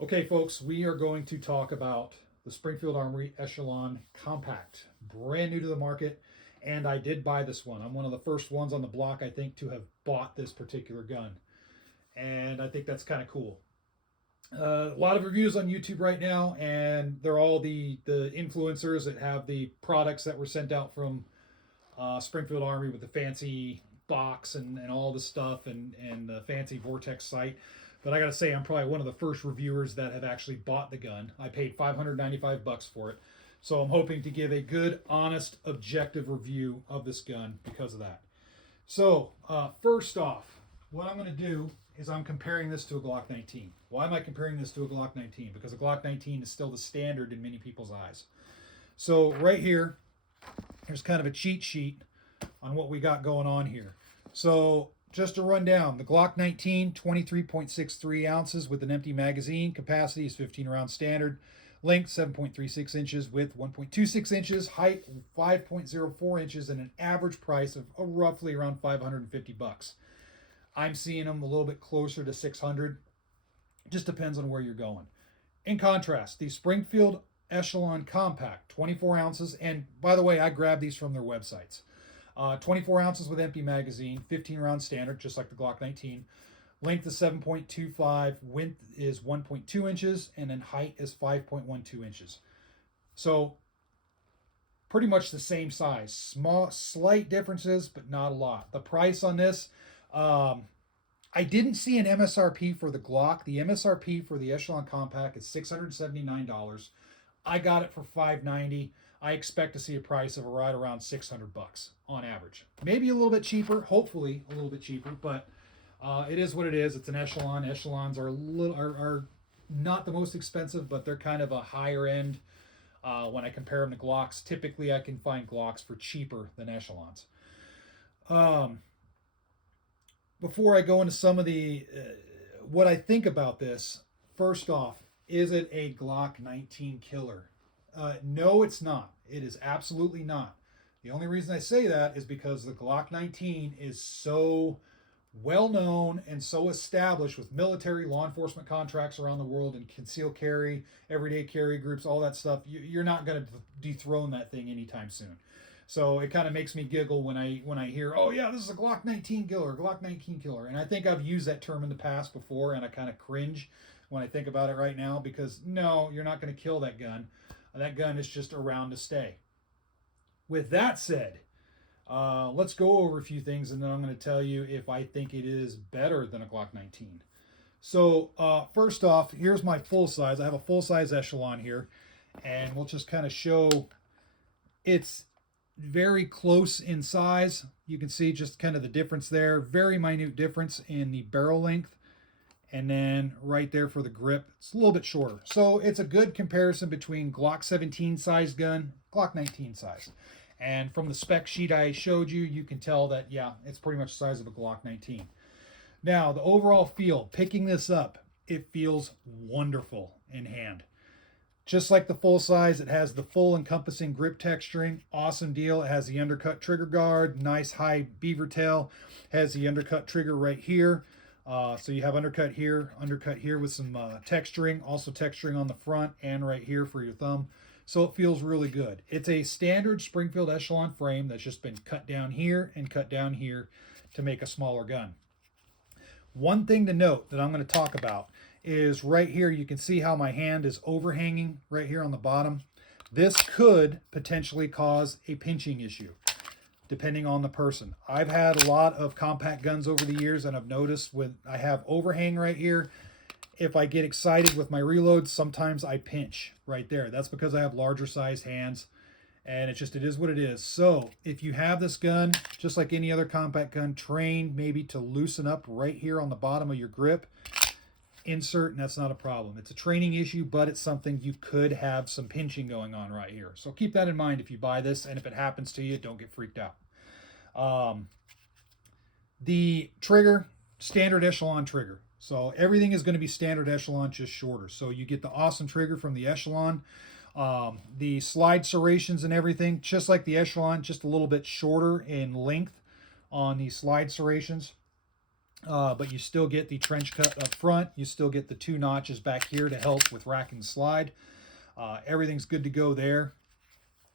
Okay, folks, we are going to talk about the Springfield Armory Echelon Compact, brand new to the market, and I did buy this one. I'm one of the first ones on the block, I think, to have bought this particular gun, and I think that's kind of cool. A lot of reviews on YouTube right now, and they're all the influencers that have the products that were sent out from Springfield Armory with the fancy box and all the stuff and the fancy Vortex sight. But I gotta say, I'm probably one of the first reviewers that have actually bought the gun. I paid $595 for it, so I'm hoping to give a good, honest, objective review of this gun because of that. So first off, what I'm going to do is I'm comparing this to a Glock 19. Why am I comparing this to a Glock 19? Because a Glock 19 is still the standard in many people's eyes. So right here, here's kind of a cheat sheet on what we got going on here. So just to run down, the Glock 19, 23.63 ounces with an empty magazine. Capacity is 15 round standard. Length 7.36 inches, width 1.26 inches, height 5.04 inches, and an average price of roughly around 550 bucks. I'm seeing them a little bit closer to 600. Just depends on where you're going. In contrast, the Springfield Echelon Compact, 24 ounces, and by the way, I grabbed these from their websites. 24 ounces with empty magazine, 15 round standard, just like the Glock 19. Length is 7.25, width is 1.2 inches, and then height is 5.12 inches. So pretty much the same size. Small, slight differences, but not a lot. The price on this, I didn't see an MSRP for the Glock. The MSRP for the Echelon Compact is $679. I got it for $590. I expect to see a price of right around 600 bucks on average. Maybe a little bit cheaper, hopefully a little bit cheaper, but it is what it is. It's an Echelon. Echelons are not the most expensive, but they're kind of a higher end when I compare them to Glocks. Typically, I can find Glocks for cheaper than Echelons. Before I go into some of the what I think about this, first off, is it a Glock 19 killer? No, it's not. It is absolutely not. The only reason I say that is because the Glock 19 is so well known and so established with military law enforcement contracts around the world and concealed carry, everyday carry groups, all that stuff. You're not going to dethrone that thing anytime soon. So it kind of makes me giggle when I hear, oh yeah, this is a Glock 19 killer, Glock 19 killer, and I think I've used that term in the past before, and I kind of cringe when I think about it right now because no, you're not going to kill that gun. That gun is just around to stay. With that said, let's go over a few things, and then I'm going to tell you if I think it is better than a Glock 19. So first off, here's my full size. I have a full size Echelon here, and we'll just kind of show it's very close in size. You can see just kind of the difference there. Very minute difference in the barrel length. And then right there for the grip, it's a little bit shorter. So it's a good comparison between Glock 17 size gun, Glock 19 size. And from the spec sheet I showed you, you can tell that, yeah, it's pretty much the size of a Glock 19. Now, the overall feel, picking this up, it feels wonderful in hand. Just like the full size, it has the full encompassing grip texturing. Awesome deal. It has the undercut trigger guard, nice high beaver tail. Has the undercut trigger right here. So you have undercut here with some texturing, also texturing on the front and right here for your thumb. So it feels really good. It's a standard Springfield Echelon frame that's just been cut down here and cut down here to make a smaller gun. One thing to note that I'm going to talk about is right here, you can see how my hand is overhanging right here on the bottom. This could potentially cause a pinching issue depending on the person. I've had a lot of compact guns over the years, and I've noticed when I have overhang right here, if I get excited with my reloads, sometimes I pinch right there. That's because I have larger sized hands, and it is what it is. So if you have this gun, just like any other compact gun, train maybe to loosen up right here on the bottom of your grip, insert, and that's not a problem. It's a training issue, but it's something you could have some pinching going on right here. So keep that in mind if you buy this, and if it happens to you, don't get freaked out. The trigger, standard Echelon trigger. So everything is going to be standard Echelon, just shorter. So you get the awesome trigger from the Echelon. The slide serrations and everything, just like the Echelon, just a little bit shorter in length on the slide serrations. but you still get the trench cut up front. You still get the 2 notches back here to help with rack and slide. Everything's good to go there.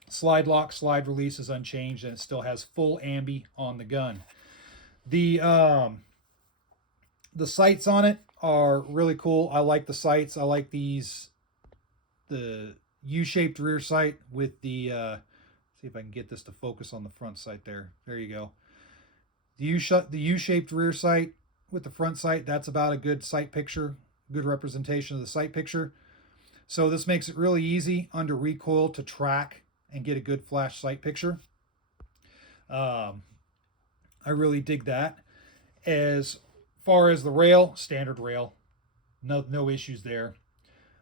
Slide lock, slide release is unchanged, and it still has full ambi on the gun. The sights on it are really cool. I like the sights. I like the U-shaped rear sight with the see if I can get this to focus on the front sight there. There you go. The U-shaped rear sight with the front sight, that's about a good sight picture, good representation of the sight picture. So this makes it really easy under recoil to track and get a good flash sight picture. I really dig that. As far as the rail, standard rail, no issues there.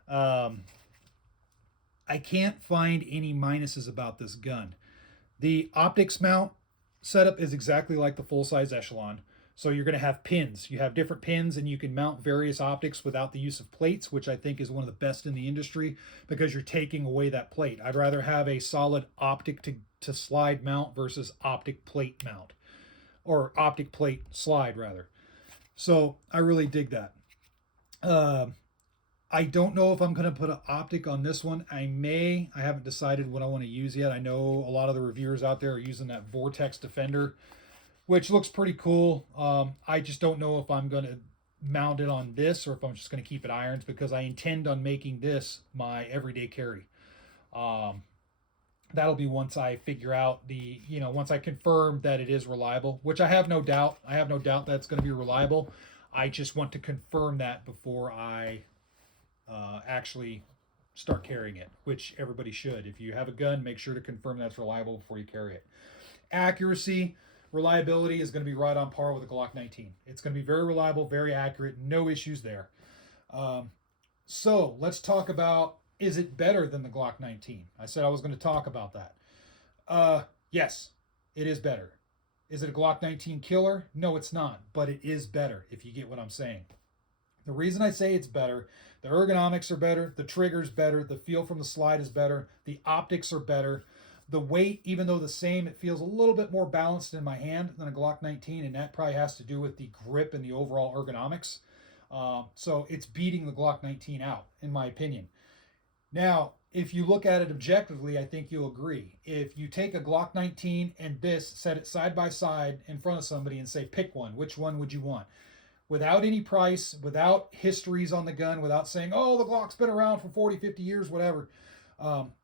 I can't find any minuses about this gun. The optics mount setup is exactly like the full-size Echelon. So you're going to have pins. You have different pins, and you can mount various optics without the use of plates, which I think is one of the best in the industry because you're taking away that plate. I'd rather have a solid optic to slide mount versus optic plate mount, or optic plate slide rather. So I really dig that. I don't know if I'm going to put an optic on this one. I haven't decided what I want to use yet. I know a lot of the reviewers out there are using that Vortex Defender, which looks pretty cool. I just don't know if I'm going to mount it on this or if I'm just going to keep it irons, because I intend on making this my everyday carry. That'll be once I figure out once I confirm that it is reliable, which I have no doubt. I have no doubt that's going to be reliable. I just want to confirm that before I actually start carrying it, which everybody should. If you have a gun, make sure to confirm that's reliable before you carry it. Accuracy, reliability is going to be right on par with the Glock 19. It's going to be very reliable, very accurate, no issues there. So let's talk about, is it better than the Glock 19? I said I was going to talk about that. Yes, it is better. Is it a Glock 19 killer? No, it's not, but it is better, if you get what I'm saying. The reason I say it's better, the ergonomics are better, the trigger's better, the feel from the slide is better, the optics are better. The weight, even though the same, it feels a little bit more balanced in my hand than a Glock 19, and that probably has to do with the grip and the overall ergonomics. So it's beating the Glock 19 out, in my opinion. Now, if you look at it objectively, I think you'll agree. If you take a Glock 19 and this, set it side by side in front of somebody and say, pick one, which one would you want? Without any price, without histories on the gun, without saying, oh, the Glock's been around for 40, 50 years, whatever.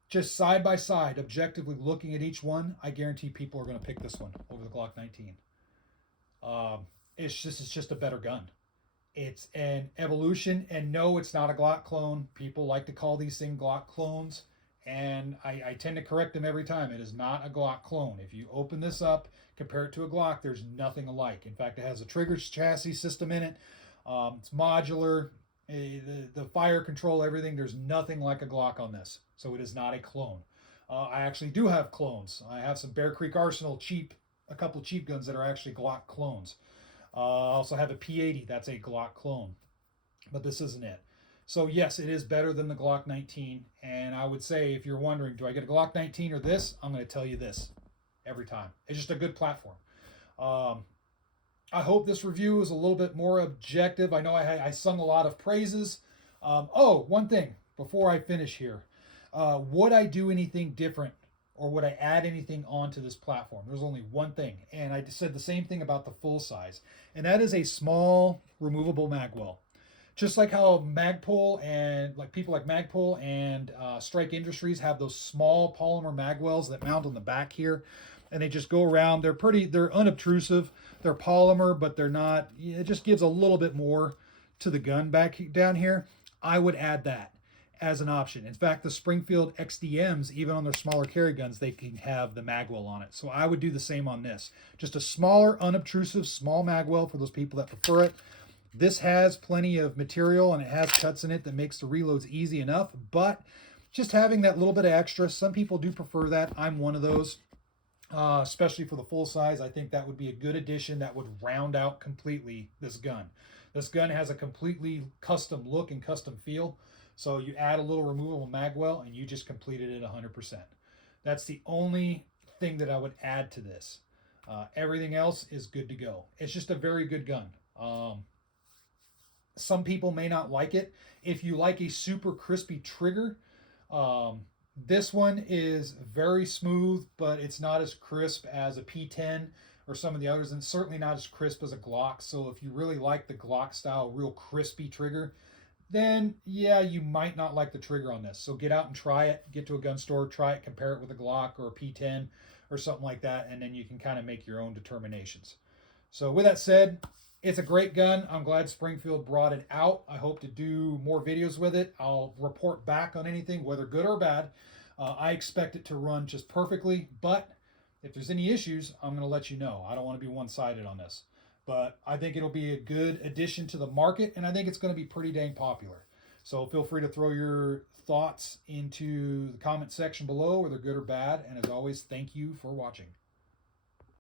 Just side by side, objectively looking at each one, I guarantee people are going to pick this one over the Glock 19. It's just a better gun. It's an evolution, and no, it's not a Glock clone. People like to call these things Glock clones, and I tend to correct them every time. It is not a Glock clone. If you open this up, compare it to a Glock, there's nothing alike. In fact, it has a trigger chassis system in it. It's modular. The fire control, everything, there's nothing like a Glock on this. So it is not a clone. I actually do have clones. I have some Bear Creek Arsenal a couple cheap guns that are actually Glock clones. I also have a P80, that's a Glock clone. But this isn't it. So yes, it is better than the Glock 19. And I would say, if you're wondering, do I get a Glock 19 or this? I'm going to tell you this every time. It's just a good platform. I hope this review is a little bit more objective. I know I sung a lot of praises. One thing before I finish here. Would I do anything different, or would I add anything onto this platform? There's only one thing. And I said the same thing about the full size. And that is a small removable magwell. Just like how Magpul and people like Magpul and Strike Industries have those small polymer magwells that mount on the back here, and they just go around. They're unobtrusive. They're polymer, but they're not. It just gives a little bit more to the gun back down here. I would add that as an option. In fact, the Springfield XDMs, even on their smaller carry guns, they can have the magwell on it. So I would do the same on this. Just a smaller, unobtrusive, small magwell for those people that prefer it. This has plenty of material, and it has cuts in it that makes the reloads easy enough, but just having that little bit of extra, some people do prefer that. I'm one of those, especially for the full size. I think that would be a good addition that would round out completely this gun. This gun has a completely custom look and custom feel, so you add a little removable magwell and you just completed it 100%. That's the only thing that I would add to this. Everything else is good to go. It's just a very good gun. Um, some people may not like it. If you like a super crispy trigger, um, this one is very smooth, but it's not as crisp as a P10 or some of the others, and certainly not as crisp as a Glock. So if you really like the Glock style, real crispy trigger, then yeah, you might not like the trigger on this. So get out and try it. Get to a gun store, try it, compare it with a Glock or a P10 or something like that, and then you can kind of make your own determinations. So with that said, it's a great gun. I'm glad Springfield brought it out. I hope to do more videos with it. I'll report back on anything, whether good or bad. I expect it to run just perfectly, but if there's any issues, I'm going to let you know. I don't want to be one-sided on this. But I think it'll be a good addition to the market, and I think it's going to be pretty dang popular. So feel free to throw your thoughts into the comment section below, whether good or bad. And as always, thank you for watching.